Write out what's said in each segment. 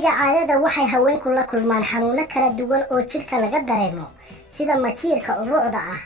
xilliga caadada waxay haweenku la kulmaan xanuuno kala duwan oo jidhka laga dareemo sida majiirka ubuucda ah.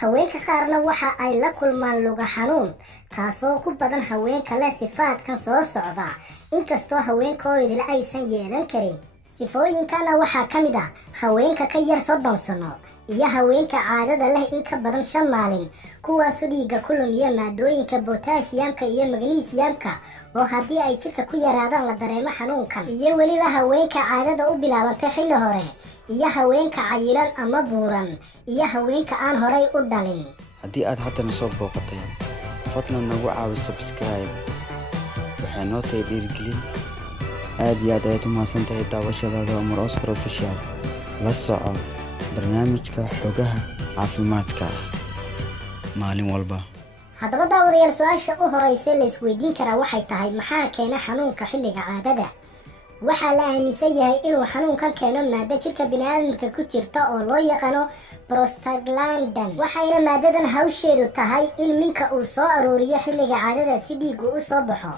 haweenka qaarna waxa ay la kulmaan luga xanuun taasoo ku badan haweenka leh sifaadkan soo socda, inkastoo haweenkooda aysan yeelan karin. sifooyinkana waxaa ka mid ah haweenka ka yar 30 sano iyo haweenka caadada leh in ka badan 5 maalin, kuwaasoo dhiigga ku lumiya maadooyinka potassiumka iyo magnesiumka oo haddii ay jidhka ku yaraadaan la dareemo xanuunkan. iyo weliba haweenka caadada u bilaabantay xilli hore, iyo haweenka cayilan ama buuran, iyo haweenka aan horay u dhalin. haddii aad haddana soo booqatay fadlan nagu caawi subscribe, waxay noo tahay dhiirigelin. aad iyo aad ayaad u mahadsantahay daawashadaada Umar Oscar Official. la soco barnaamijka xogaha caafimaadka maalin walba. haddaba daawadayaal, su-aasha u horeysa la isweydiin karaa waxay tahay maxaa keena xanuunka xilliga caadada? waxaa la aaminsan yahay inuu xanuunkan keeno maado jidhka bini'aadamka ku jirta oo loo yaqaano prostaglandin, waxayna maadadan hawsheedu tahay in minka uu soo arooriyo xilliga caadada si dhiigu u soo baxo.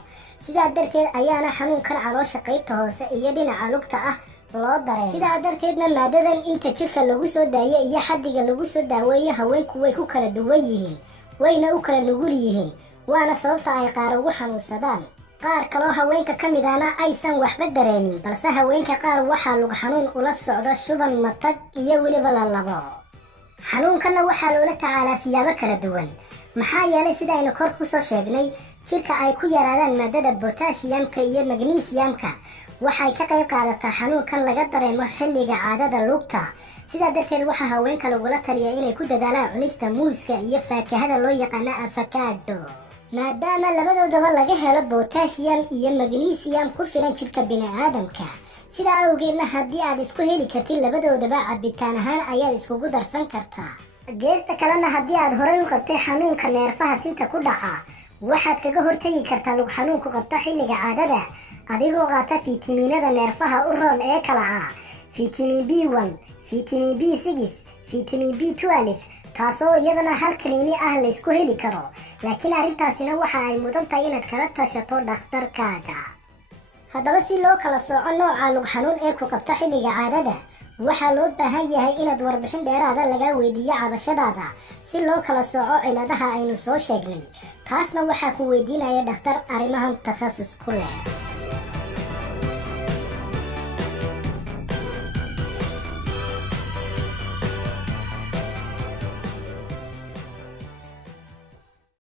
sidaa darteed ayaana xanuunkan caloosha qaybta hoose iyo dhinaca lugta ah loo dareemo. sidaa darteedna maadadan inta jidhka lagu soo daayo iyo xaddiga lagu soo daaweeyo haweenku way ku kala duwan yihiin, wayna u kala nugul yihiin, waana sababta ay qaar ugu xanuunsadaan. qaar kaloo haweenka ka mid ahna aysan waxba dareemin, balse haweenka qaar waxaa lug xanuun ula socdo shuban, matag iyo weliba lalabo. xanuunkanna waxaa loola tacaalaa siyaabo kala duwan, maxaa yeelay sida aynu kor kusoo sheegnay, jidhka ay ku yaraadaan maadada potassiumka iyo magnesiumka waxay ka qayb qaadataa xanuunkan laga dareemo xilliga caadada lugta. sidaa darteed waxaa haweenka lagula taliya inay ku dadaalaan cunista muuska iyo faakahada loo yaqaano avocado, maadaama labadoodaba laga helo potassium iyo magnesium ku filan jidhka bini'aadamka. sidaa awgeedna haddii aad isku heli kartid labadoodaba cabitaan ahaan ayaad iskugu darsan kartaa. geesta kalena haddii aad horay u qabtay xanuunka neerfaha sinta ku dhaca, waxaad kaga hortagi kartaa lug xanuunku qabta xilliga caadada adigoo qaata fiitamiinada neerfaha u roon ee kala ah fitamiin B1, fitamiin B6, fitamiin B12, taasoo iyadana hal kaniini ah la isku heli karo. laakiin arrintaasina waxa ay mudan tahay inaad kala tashato dhakhtarkaaga. haddaba si loo kala sooco nooca lug xanuun ee ku qabta xilliga caadada, waxaa loo baahan yahay inaad warbixin dheeraada laga weydiiyo cabashadaada si loo kala sooco ciladaha aynu soo sheegnay. taasna waxaa ku weydiinaya dhakhtar arrimahan takhasus ku leh.